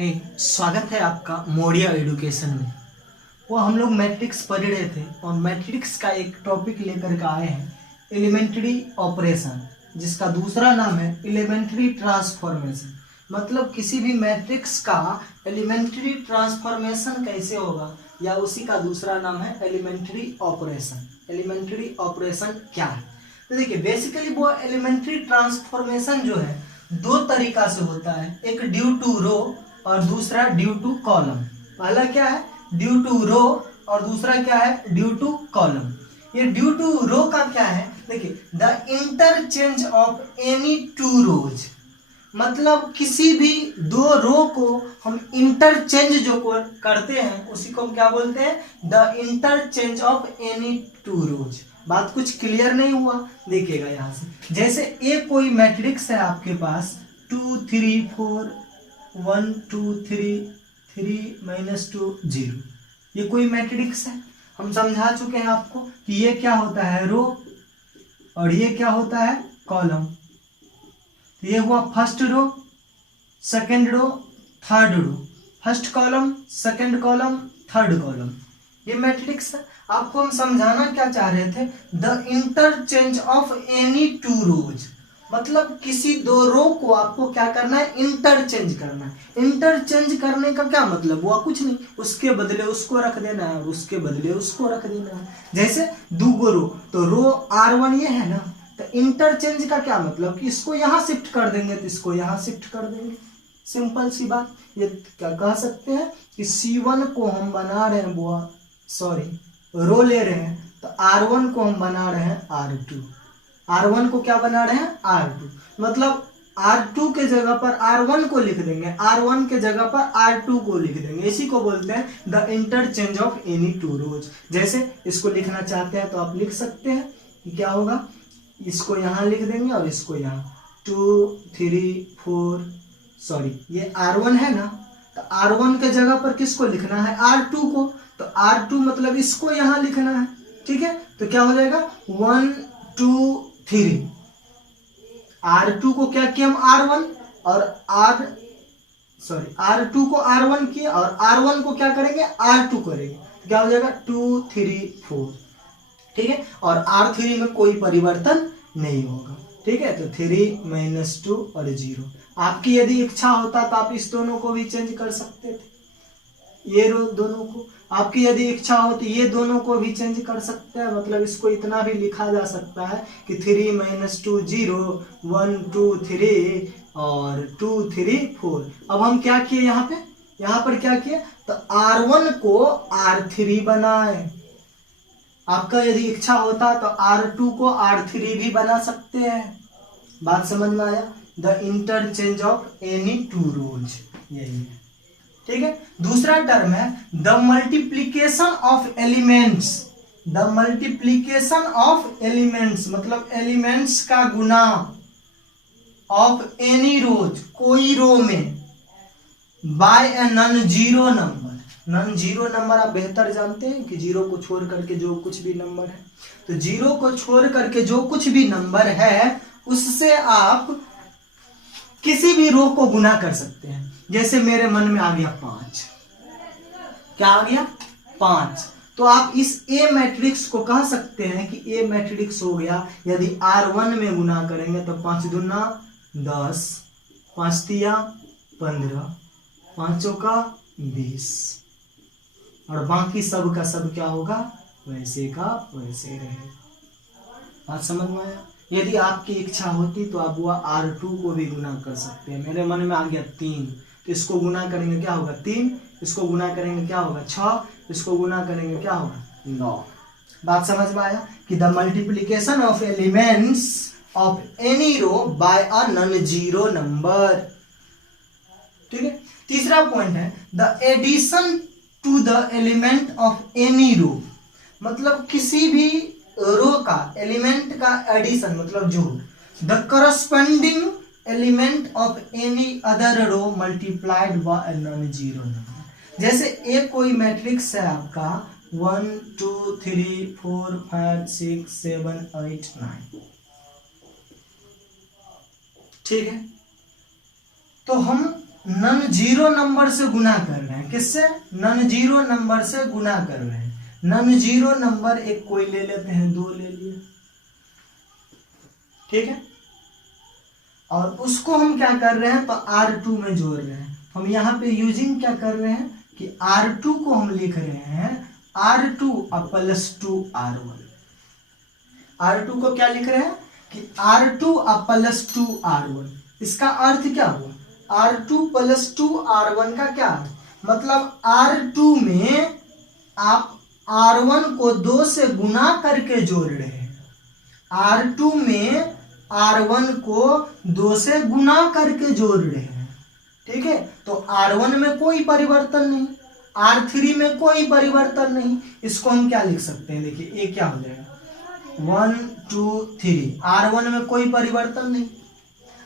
हे स्वागत है आपका मोडिया एडुकेशन में। वो हम लोग मैट्रिक्स पढ़ रहे थे और मैट्रिक्स का एक टॉपिक लेकर के आए हैं, एलिमेंट्री ऑपरेशन, जिसका दूसरा नाम है एलिमेंट्री ट्रांसफॉर्मेशन। मतलब किसी भी मैट्रिक्स का एलिमेंट्री ट्रांसफॉर्मेशन कैसे होगा, या उसी का दूसरा नाम है एलिमेंट्री ऑपरेशन। एलिमेंट्री ऑपरेशन क्या है? तो देखिए, बेसिकली वो एलिमेंट्री ट्रांसफॉर्मेशन जो है दो तरीका से होता है, एक ड्यू टू रो और दूसरा ड्यू टू कॉलम। पहला क्या है? ड्यू टू रो और दूसरा क्या है? Due to column. ये ड्यू टू रो का क्या है? देखिए, the interchange of any two rows, मतलब किसी भी दो रो को हम इंटरचेंज जो करते हैं उसी को हम क्या बोलते हैं? The interchange of any two rows. बात कुछ क्लियर नहीं हुआ? देखिएगा यहां से, जैसे ए कोई मैट्रिक्स है आपके पास 2 3 4 1 2 3 3 -2 0, ये कोई मैट्रिक्स है। हम समझा चुके हैं आपको कि ये क्या होता है? रो, और ये क्या होता है? कॉलम। तो ये हुआ first row, second row, third row, first column, second column, third column, ये मैट्रिक्स है। आपको हम समझाना क्या चाह रहे थे? The interchange of any two rows, मतलब किसी दो रो को आपको क्या करना है? इंटरचेंज करना है। इंटरचेंज करने का क्या मतलब हुआ? कुछ नहीं, उसके बदले उसको रख देना है और उसके बदले उसको रख देना है। जैसे दो रो, तो रो R1 ये है ना, तो इंटरचेंज का क्या मतलब कि इसको यहां शिफ्ट कर देंगे तो इसको यहां शिफ्ट कर देंगे। सिंपल सी बात। ये क्या कह सकते हैं कि C1 को हम बना रहे हैं, सॉरी रो ले रहे हैं, तो R1 को हम बना रहे हैं R2। R1 को क्या बना रहे हैं? R2, मतलब R2 के जगह पर R1 को लिख देंगे, R1 के जगह पर R2 को लिख देंगे। इसी को बोलते हैं the interchange of any two rows. जैसे इसको लिखना चाहते हैं तो आप लिख सकते हैं कि क्या होगा, इसको यहां लिख देंगे और इसको यहां 2 3 4, सॉरी ये R1 है ना, तो R1 के जगह पर किसको लिखना है? R2 को। तो R2 मतलब इसको यहां लिखना है, ठीक है। तो क्या हो जाएगा? 1 2 3, R2 को क्या किया हम? R1, और R2 को R1 किए और R1 को क्या करेंगे? R2 करेंगे। तो क्या हो जाएगा? 2 3 4, ठीक है। और R3 में कोई परिवर्तन नहीं होगा, ठीक है। तो 3 -2 और 0। आपकी यदि इच्छा होता तो आप इस दोनों को भी चेंज कर सकते थे, ये दोनों को। आपकी यदि इच्छा हो तो ये दोनों को भी चेंज कर सकते हैं, मतलब इसको इतना भी लिखा जा सकता है कि 3 -2 0 1 2 3 और 2 3 4। अब हम क्या किए यहाँ पर क्या किए? तो R1 को R3 बनाए। आपका यदि इच्छा होता तो R2 को R3 भी बना सकते हैं। बात समझ में आया? The interchange of any two rows, यही है, ठीक है। दूसरा टर्म है the multiplication of elements. The multiplication of elements मतलब एलिमेंट्स का गुना, ऑफ एनी रोज, कोई रो में, by a non zero number. Non zero number आप बेहतर जानते हैं कि जीरो को छोड़ करके जो कुछ भी नंबर है, तो जीरो को छोड़ करके जो कुछ भी नंबर है उससे आप किसी भी रो को गुना कर सकते हैं। जैसे मेरे मन में आ गया 5, क्या आ गया? 5। तो आप इस ए मैट्रिक्स को कह सकते हैं कि ए मैट्रिक्स हो गया। यदि R1 में गुना करेंगे तो 5 दूना 10, 5 तिया 15, 5 चौका 20, और बाकी सब का सब क्या होगा? वैसे का वैसे रहेगा। बात समझ में आया? यदि आपकी इच्छा होती तो आप वो R2 को भी गुना कर सकते हैं। मेरे मन में आ गया 3, तो इसको गुना करेंगे क्या होगा? 3, इसको गुना करेंगे क्या होगा? 6, इसको गुना करेंगे क्या होगा? 9। बात समझ में आया कि the multiplication of elements of any row by a non zero number, ठीक है। तीसरा पॉइंट है the addition to the element of any row, मतलब किसी भी रो का एलिमेंट का एडिशन, मतलब जो the corresponding element of any other row multiplied by non zero number. जैसे एक कोई मैट्रिक्स है आपका 1 2 3 4 5 6 7 8 9, ठीक है। तो हम नॉन जीरो नंबर से गुना कर रहे हैं। किससे? नॉन जीरो नंबर से गुना कर रहे हैं। नॉन जीरो नंबर एक कोई ले लेते हैं, 2 ले लिए, ठीक है, और उसको हम क्या कर रहे हैं, तो R2 में जोड़ रहे हैं। हम यहाँ पे यूजिंग क्या कर रहे हैं कि R2 को हम लिख रहे हैं R2 + 2 R1। R2 को क्या लिख रहे हैं कि R2 + 2 R1। इसका अर्थ क्या हुआ? R2 + 2 R1 का क्या अर्थ? मतलब R2 में आप R1 को 2 से गुना करके जोड़ रहे हैं। R2 में R1 को 2 से गुना करके जोड़ रहे हैं, ठीक है। तो R1 में कोई परिवर्तन नहीं, R3 में कोई परिवर्तन नहीं। इसको हम क्या लिख सकते हैं, देखिए ये क्या हो जाएगा, 1 2 3। R1 में कोई परिवर्तन नहीं।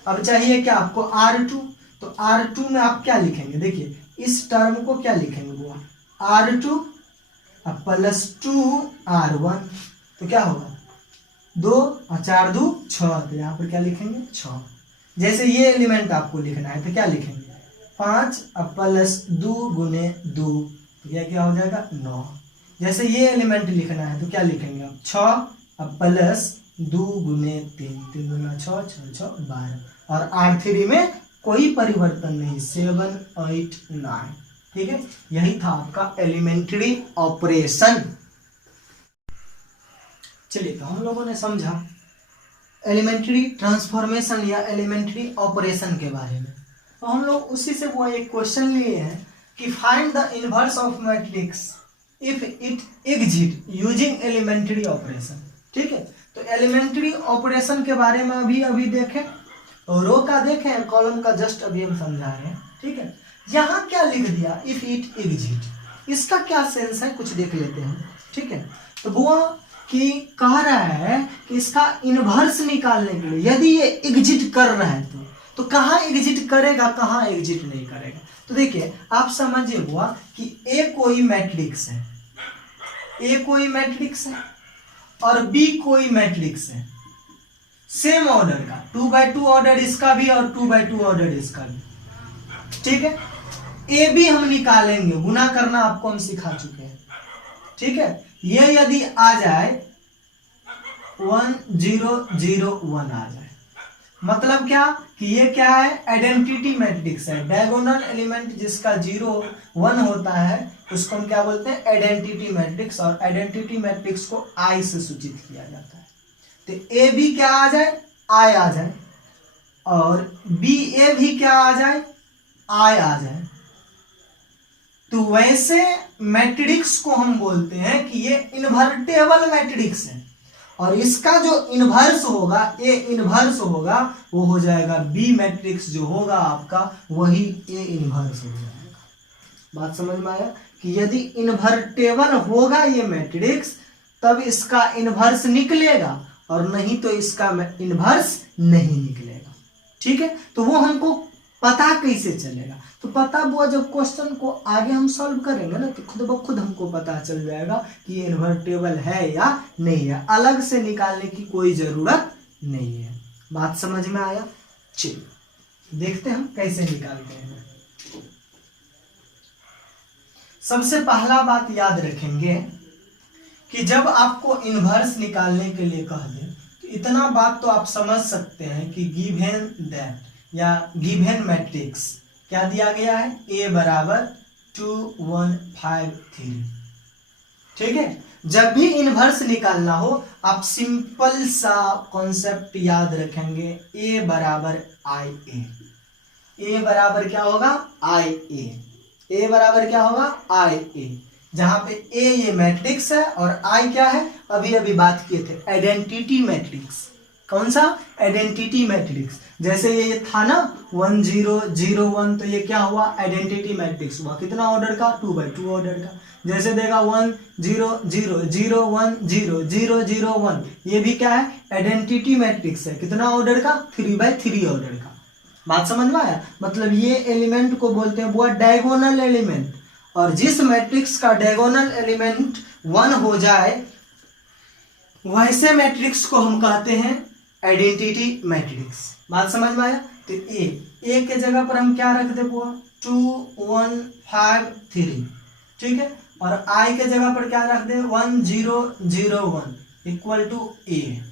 अब चाहिए क्या आपको, R2। तो R2 में आप क्या लिखेंगे, देखिए इस टर्म को क्या लिखेंगे, वो R2 + 2 R1। तो क्या होगा, 2 और 4 2 6। तो यहाँ पर क्या लिखेंगे, 6। जैसे ये एलिमेंट आपको लिखना है तो क्या लिखेंगे, 5 + 2 × 2। तो क्या हो जाएगा, 9। जैसे ये एलिमेंट लिखना है तो क्या लिखेंगे आप, 6 + 2 × 3, 3 × 6 6 6 12। और R3 में कोई परिवर्तन नहीं, 7 8 9, ठीक है। यही था आपका एलिमेंट्री ऑपरेशन। चलिए, तो हम लोगों ने समझा एलिमेंट्री ट्रांसफॉर्मेशन या एलिमेंट्री ऑपरेशन के बारे में। तो हम लोग उसी से वो एक क्वेश्चन लिए हैं कि find the inverse of matrix if it exist using elementary operation, ठीक है। तो एलिमेंट्री ऑपरेशन के बारे में अभी देखें, रो का देखें, कॉलम का जस्ट अभी हम समझा रहे हैं, ठीक है। यहाँ क्या लिख दिया, इफ इट एग्जिट, इसका क्या सेंस है कुछ देख लेते हैं, ठीक है। तो वो कि कह रहा है कि इसका इनवर्स निकालने के लिए यदि ये एग्जिट कर रहा है तो कहाँ एग्जिट करेगा, कहाँ एग्जिट नहीं करेगा। तो देखिए आप समझिए हुआ कि ए कोई मैट्रिक्स है, ए कोई मैट्रिक्स है और बी कोई मैट्रिक्स है, सेम ऑर्डर का, 2x2 ऑर्डर इसका भी और 2x2 ऑर्डर इसका भी, ठीक है। ए बी हम निकालेंगे, गुना करना आपको हम सिखा चुके हैं, ठीक है। ये यदि आ जाए 1 0 0 1 आ जाए, मतलब क्या कि ये क्या है, आइडेंटिटी मैट्रिक्स है। डायगोनल एलिमेंट जिसका 0 1 होता है उसको हम क्या बोलते हैं, आइडेंटिटी मैट्रिक्स। और आइडेंटिटी मैट्रिक्स को आई से सूचित किया जाता है। तो ए बी क्या आ जाए, आई आ जाए, और बी ए भी क्या आ जाए, आई आ जाए। तो वैसे मैट्रिक्स को हम बोलते हैं कि ये इन्वर्टेबल मैट्रिक्स है, और इसका जो इन्वर्स होगा, ए इन्वर्स होगा, वो हो जाएगा बी मैट्रिक्स जो होगा आपका, वही ए इन्वर्स हो जाएगा। बात समझ में आया कि यदि इन्वर्टेबल होगा ये मैट्रिक्स तब इसका इन्वर्स निकलेगा, और नहीं तो इसका इन्वर्स नहीं निकलेगा, ठीक है। तो वो हमको पता कैसे चलेगा, तो पता वो जब क्वेश्चन को आगे हम सॉल्व करेंगे ना, तो खुद ब खुद हमको पता चल जाएगा कि ये इन्वर्टेबल है या नहीं है, अलग से निकालने की कोई जरूरत नहीं है। बात समझ में आया? चलिए देखते हैं हम कैसे निकालते हैं। सबसे पहला बात याद रखेंगे कि जब आपको इन्वर्स निकालने के लिए कह दे तो इतना बात तो आप समझ सकते हैं कि गिवन दैट या गिवन मैट्रिक्स क्या दिया गया है, a = 2 1 5 3, ठीक है। जब भी इन्वर्स निकालना हो आप सिंपल सा कॉन्सेप्ट याद रखेंगे, a = IA। a बराबर क्या होगा, IA। a बराबर क्या होगा, IA, जहां पे a ये मैट्रिक्स है और I क्या है, अभी बात किए थे आइडेंटिटी मैट्रिक्स। कौन सा, आइडेंटिटी मैट्रिक्स। जैसे ये था ना 1 0 0 1, तो ये क्या हुआ, आइडेंटिटी मैट्रिक्स हुआ। कितना ऑर्डर का, 2x2 ऑर्डर का। जैसे देगा 1 0 0 0 1 0 0 0 1, ये भी क्या है, आइडेंटिटी मैट्रिक्स है। कितना ऑर्डर का, 3x3 ऑर्डर का। बात समझ में आया, मतलब ये एलिमेंट को बोलते हैं वो डायगोनल एलिमेंट, और जिस मैट्रिक्स का डायगोनल एलिमेंट 1 हो जाए वैसे मैट्रिक्स को हम कहते हैं आइडेंटिटी मैट्रिक्स। बात समझ में आया। तो ए के जगह पर हम क्या रख दे बुआ 2 1 5 3, ठीक है। और आई के जगह पर क्या रख दे 1 0 0 1 इक्वल टू ए,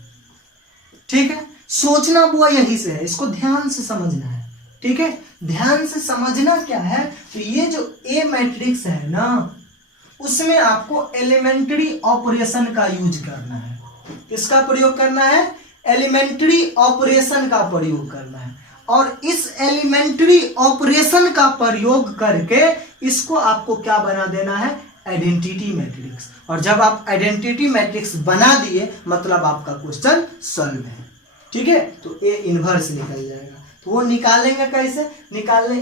ठीक है। सोचना बुआ यही से है, इसको ध्यान से समझना है, ठीक है। ध्यान से समझना क्या है, तो ये जो ए मैट्रिक्स है ना, उसमें आपको एलिमेंट्री ऑपरेशन का यूज करना है। किसका प्रयोग करना है? एलिमेंट्री ऑपरेशन का प्रयोग करना है। और इस एलिमेंट्री ऑपरेशन का प्रयोग करके इसको आपको क्या बना देना है? Identity matrix. और जब आप आइडेंटिटी मैट्रिक्स बना दिए मतलब आपका क्वेश्चन सॉल्व है, ठीक है। तो ए इनवर्स निकल जाएगा। तो वो निकालेंगे कैसे? निकालने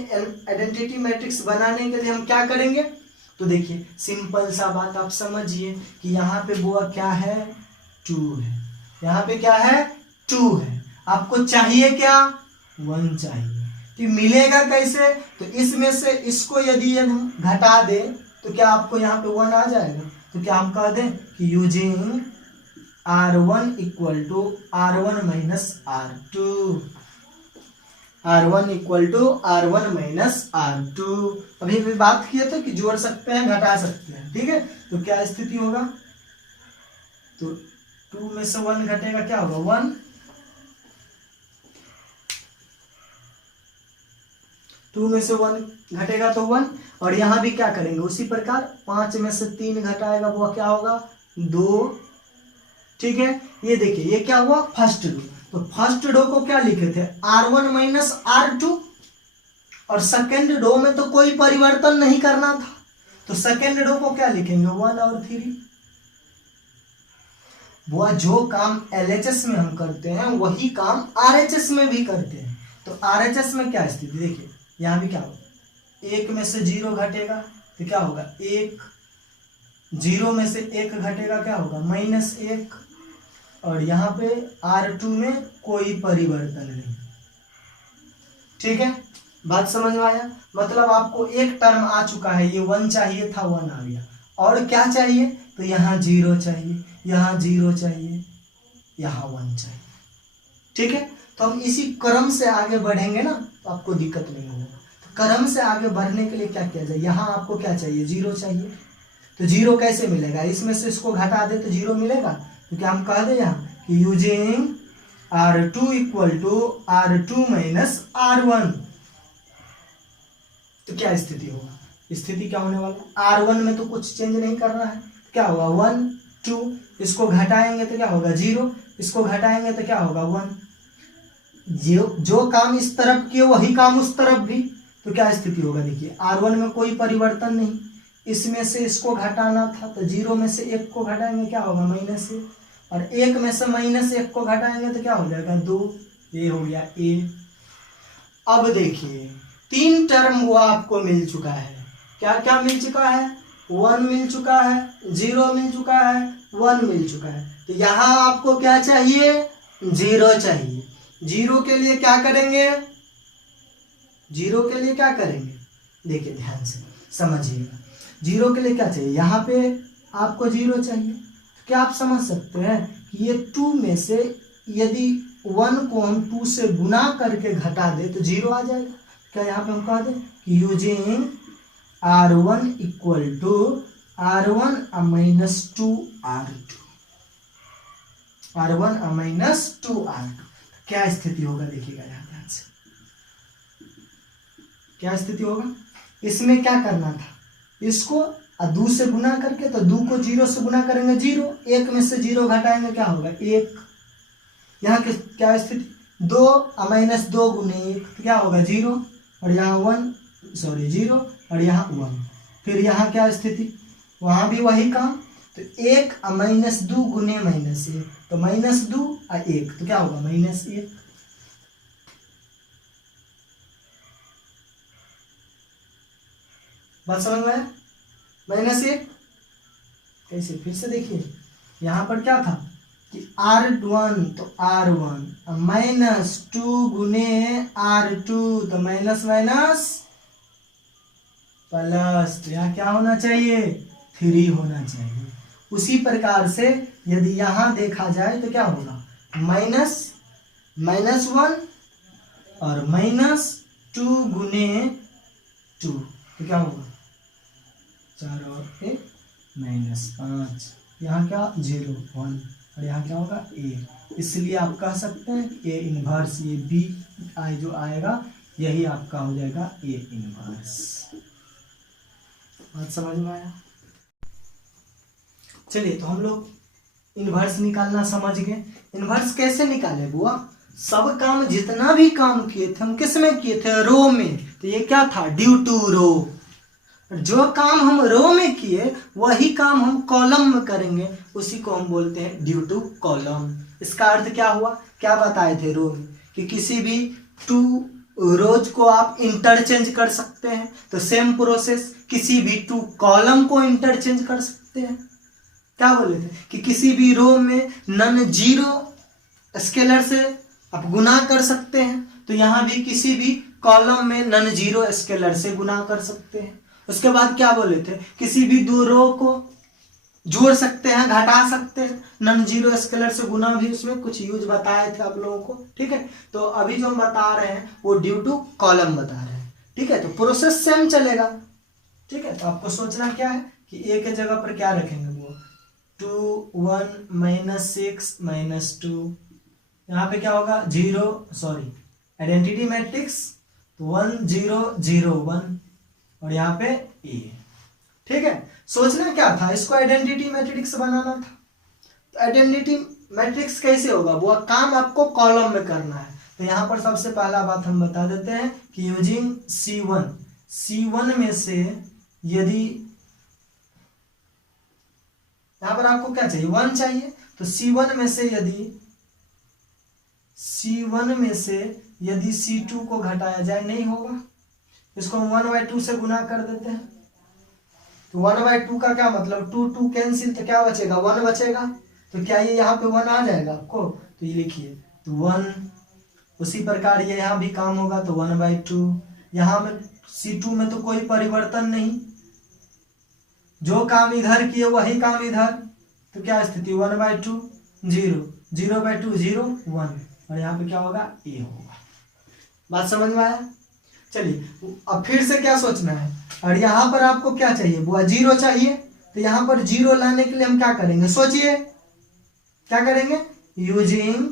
आइडेंटिटी मैट्रिक्स बनाने के लिए हम क्या करेंगे? तो देखिए सिंपल सा बात आप समझिए कि यहाँ पे बुआ क्या है 2 है, यहाँ पे क्या है 2 है, आपको चाहिए क्या 1 चाहिए। तो मिलेगा कैसे? तो इसमें से इसको यदि हम घटा दें तो क्या आपको यहाँ पे 1 आ जाएगा। तो क्या हम कह दें कि using R1 equal to R1 minus R2, R1 equal to R1 minus R2। अभी भी बात किया था कि जोड़ सकते हैं घटा सकते हैं, ठीक है। तो क्या स्थिति होगा? तो 2 में से 1 घटेगा क्या होगा 1, 2 में से 1 घटेगा तो 1। और यहाँ भी क्या करेंगे उसी प्रकार 5 में से 3 घटाएगा वो क्या होगा 2, ठीक है। ये देखिए ये क्या हुआ फर्स्ट रो। तो फर्स्ट रो को क्या लिखे थे R1 माइनस R2, और सेकेंड रो में तो कोई परिवर्तन नहीं करना था, तो सेकेंड रो को क्या लिखेंगे 1 और 3। वो जो काम LHS में हम करते हैं वही काम RHS में भी करते हैं। तो RHS में क्या स्थिति देखिए, यहाँ भी क्या होगा 1 में से 0 घटेगा तो क्या होगा 1, 0 में से 1 घटेगा क्या होगा -1, और यहाँ पे R2 में कोई परिवर्तन नहीं, ठीक है। बात समझ में आया? मतलब आपको एक टर्म आ चुका है, ये 1 चाहिए था 1 आ गया, और क्या चाहिए तो यहाँ 0 चाहिए, यहाँ 0 चाहिए, यहाँ 1 चाहिए, ठीक है। तो हम इसी क्रम से आगे बढ़ेंगे ना तो आपको दिक्कत नहीं होगा। तो क्रम से आगे बढ़ने के लिए क्या किया जाए, यहाँ आपको क्या चाहिए 0 चाहिए, तो 0 कैसे मिलेगा? इसमें से इसको घटा दे तो 0 मिलेगा। तो क्या हम कह दें यहाँ कि using R2 equal to R2 minus R1, तो क्या स्थिति होगा? स्थिति क्या होने वाला? R1 में तो कुछ चेंज नहीं करना है, क्या होगा 1 2, इसको घटाएंगे तो क्या होगा 0, इसको घटाएंगे तो क्या होगा 1। जो काम इस तरफ किए वही काम उस तरफ भी, तो क्या स्थिति होगा? देखिए R1 में कोई परिवर्तन नहीं, इसमें से इसको घटाना था तो 0 में से 1 को घटाएंगे क्या होगा -1, और 1 में से -1 को घटाएंगे तो क्या हो जाएगा 2, ये हो गया A। अब देखिए 3 टर्म वो आपको मिल चुका है, क्या क्या मिल चुका है 1 मिल चुका है, 0 मिल चुका है, 1 मिल चुका है। तो यहाँ आपको क्या चाहिए 0 चाहिए। 0 के लिए क्या करेंगे? 0 के लिए क्या करेंगे देखिए ध्यान से समझिएगा। 0 के लिए क्या चाहिए? यहाँ पे आपको 0 चाहिए, तो क्या आप समझ सकते हैं कि ये 2 में से यदि 1 को हम 2 से गुना करके घटा दे तो 0 आ जाएगा। क्या यहाँ पे हम कह दें कि using R1 equal to R1 minus 2 R2, R1 minus 2 R2। क्या स्थिति होगा देखिएगा यहाँ ध्यान से, क्या स्थिति होगा? इसमें क्या करना था, इसको 2 से गुना करके, तो 2 को 0 से गुना करेंगे 0, 1 में से 0 घटाएंगे क्या होगा 1। यहाँ की क्या स्थिति 2 माइनस 2 गुने 1 तो क्या होगा 0, और यहाँ 0, और यहाँ 1। फिर यहाँ क्या स्थिति, वहाँ भी वही काम, तो 1 माइनस 2 गुने -1 तो -2 और 1 तो क्या होगा -1। बात समझ में आया? -1 कैसे, फिर से देखिए यहाँ पर क्या था कि R1 तो R1 -2 गुने R2 तो माइनस माइनस प्लस, तो यहाँ क्या होना चाहिए 3 होना चाहिए। उसी प्रकार से यदि यहाँ देखा जाए तो क्या होगा -1 और -2 गुने 2 तो क्या होगा 4 और 1 -5, यहाँ क्या 0 1 और यहाँ क्या होगा a, इसलिए आप कह सकते हैं a इनवर्स, ये b जो आएगा यही आपका हो जाएगा a इनवर्स। बात समझ में आया? चलिए तो हम लोग इनवर्स निकालना समझ गए। इनवर्स कैसे निकाले बुआ? सब काम जितना भी काम किए थे हम किस में किए थे? रो में। तो ये क्या था? ड्यू टू रो। जो काम हम रो में किए वही काम हम कॉलम में करेंगे, उसी को हम बोलते हैं ड्यू टू कॉलम। इसका अर्थ क्या हुआ? क्या बताए थे रो में कि किसी भी 2 रोज को आप इंटरचेंज कर सकते हैं, तो सेम प्रोसेस किसी भी 2 कॉलम को इंटरचेंज कर सकते हैं। क्या बोले थे कि किसी भी रो में नन जीरो स्केलर से आप गुना कर सकते हैं, तो यहाँ भी किसी भी कॉलम में नन जीरो स्केलर से गुना कर सकते हैं। उसके बाद क्या बोले थे? किसी भी 2 रो को जोड़ सकते हैं, घटा सकते हैं, नन जीरो स्केलर से गुना भी, उसमें कुछ यूज बताए थे आप लोगों को। ठीक है, तो अभी जो हम बता रहे हैं वो ड्यू टू कॉलम बता रहे हैं। ठीक है, तो प्रोसेस सेम चलेगा। ठीक है, तो आपको सोचना क्या है कि ए के जगह पर क्या रखेंगे? वो 2 1 -6 -2, यहाँ पे क्या होगा 0 आइडेंटिटी मैट्रिक्स 1 0 0 1 और यहाँ पे ए। ठीक है, सोचना क्या था? इसको आइडेंटिटी मैट्रिक्स बनाना था। तो आइडेंटिटी मैट्रिक्स कैसे होगा? वो काम आपको कॉलम में करना है। तो यहाँ पर सबसे पहला बात हम बता देते हैं कि यूजिंग C1 में से यदि यहाँ पर आपको क्या चाहिए? 1 चाहिए, तो C1 में से यदि C2 को घटाया जाए नहीं होगा, इसको हम 1/2 से गुना कर देते हैं। तो 1/2 का क्या मतलब? 2 2 कैंसिल, तो क्या बचेगा? 1 बचेगा। तो क्या ये यहाँ पे 1 आ जाएगा आपको? तो ये लिखिए तो 1। उसी प्रकार ये यहाँ भी काम होगा, तो 1/2। यहाँ में C2 में तो कोई परिवर्तन नहीं, जो काम इधर किए वही काम इधर, तो क्या स्थिति? 1/2 0 0/2 0 1 और यहाँ पे क्या होगा? ए होगा। बात समझ में आया? चलिए अब फिर से क्या सोचना है? और यहाँ पर आपको क्या चाहिए? बुआ 0 चाहिए, तो यहाँ पर 0 लाने के लिए हम क्या करेंगे? सोचिए क्या करेंगे? यूजिंग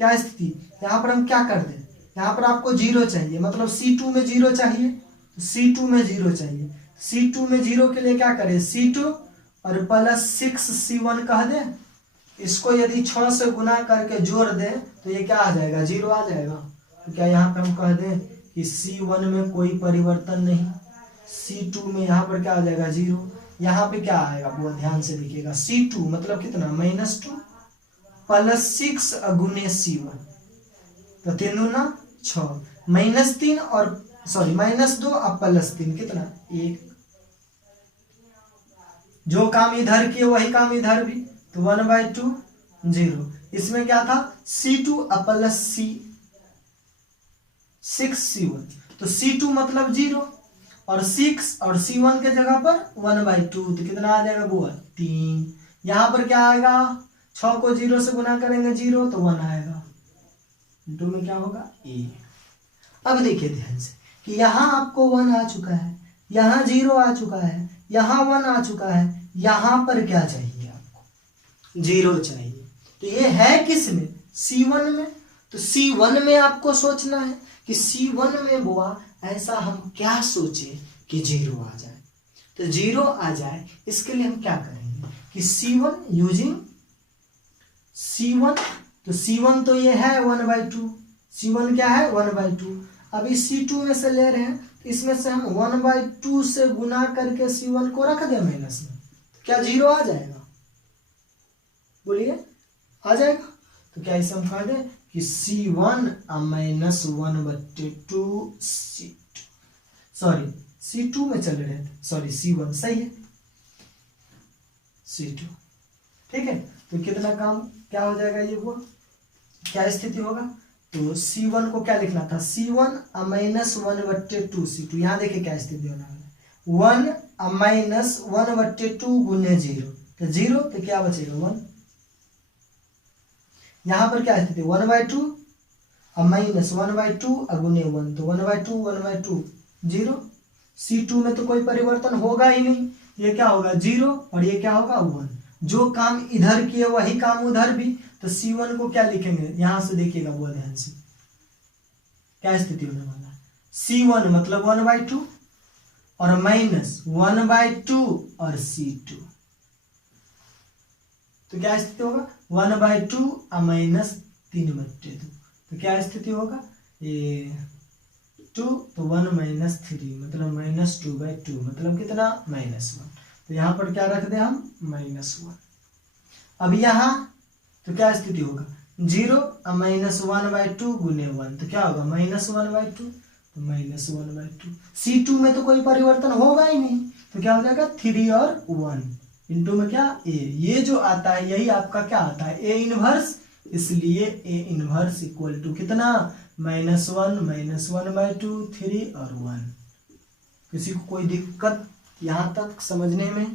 क्या स्थिति, यहाँ पर हम क्या कर दें? यहाँ पर आपको 0 चाहिए, मतलब C2 में 0 चाहिए, तो C2 में 0 चाहिए। C2 में 0 के लिए क्या करें? C2 और +6 C1 कह दें। इसको यदि 6 से गुना करके जोड़ दें तो ये क्या आ जाएगा? 0 आ जाएगा। तो क्या यहाँ पे हम कह दें कि C1 में कोई परिवर्तन नहीं, C2 में यहाँ पर क्या आ जाएगा? 0। यहाँ पे क्या आएगा? वो ध्यान से देखिएगा, C2 मतलब कितना? -2 +6 गुने C1, तो 3 दूना 6, -3 और -2 और +3 कितना? 1। जो काम इधर किए वही काम इधर भी, तो 1/2 0। इसमें क्या था? C2 +6 C1, तो C2 मतलब 0 और 6 और C1 के जगह पर 1/2, तो कितना आ जाएगा? वो 3। यहाँ पर क्या आएगा? 6 को 0 से गुना करेंगे 0, तो 1 आएगा। 2 में क्या होगा? ए। अब देखिए ध्यान से कि यहाँ आपको 1 आ चुका है, यहाँ 0 आ चुका है, यहाँ 1 आ चुका है, यहाँ पर क्या चाहिए आपको? 0 चाहिए। तो ये है किस में? C1 में। तो C1 में आपको सोचना है कि C1 में बुआ ऐसा हम क्या सोचे कि 0 आ जाए। तो 0 आ जाए इसके लिए हम क्या करेंगे कि C1 यूजिंग C1, तो C1 तो ये है 1/2, C1 क्या है? 1/2। अभी C2 में से ले रहे हैं, तो इसमें से हम 1/2 से गुना करके C1 को रख दें माइनस में, तो क्या 0 आ जाएगा? बोलिए आ जाएगा। तो क्या इसे हम कह दें कि C1 -1/2 C2 में चल रहे थे, C1 सही है, C2। ठीक है, तो कितना काम क्या हो जाएगा? ये वो क्या स्थिति होगा? तो C1 को क्या लिखना था? C1 -1/2 C2। यहाँ देखिए क्या स्थिति होना है, 1 -1/2 गुने 0, तो 0, तो क्या बचेगा? 1। यहाँ पर क्या स्थिति? 1/2 अब माइनस 1/2 गुने 1, तो 1/2 0। C2 में तो कोई परिवर्तन होगा ही नहीं, ये क्या होगा 0 और ये क्या होगा 1। जो काम इधर किए वही काम उधर भी, तो C1 को क्या लिखेंगे, यहां से देखिएगा वो ध्यान से क्या स्थिति होने वाला है। C1 मतलब 1/2 और माइनस 1/2 और C2, तो क्या स्थिति होगा 1/2 और माइनस 3/2, तो क्या स्थिति होगा ये 2, तो 1 माइनस 3 मतलब माइनस 2/2 मतलब कितना -1। तो यहाँ पर क्या रख दें हम -1। अब यहाँ तो क्या स्थिति होगा 0 और माइनस 1/2 गुने 1, तो क्या होगा -1/2, तो -1/2। C2 में तो कोई परिवर्तन होगा ही नहीं, तो क्या हो जाएगा 3 और 1 इंटू में क्या a, ये जो आता है यही आपका क्या आता है a इनवर्स, इसलिए a इनवर्स इक्वल टू कितना -1 -1/2 3 और 1। किसी को कोई दिक्कत यहाँ तक समझने में?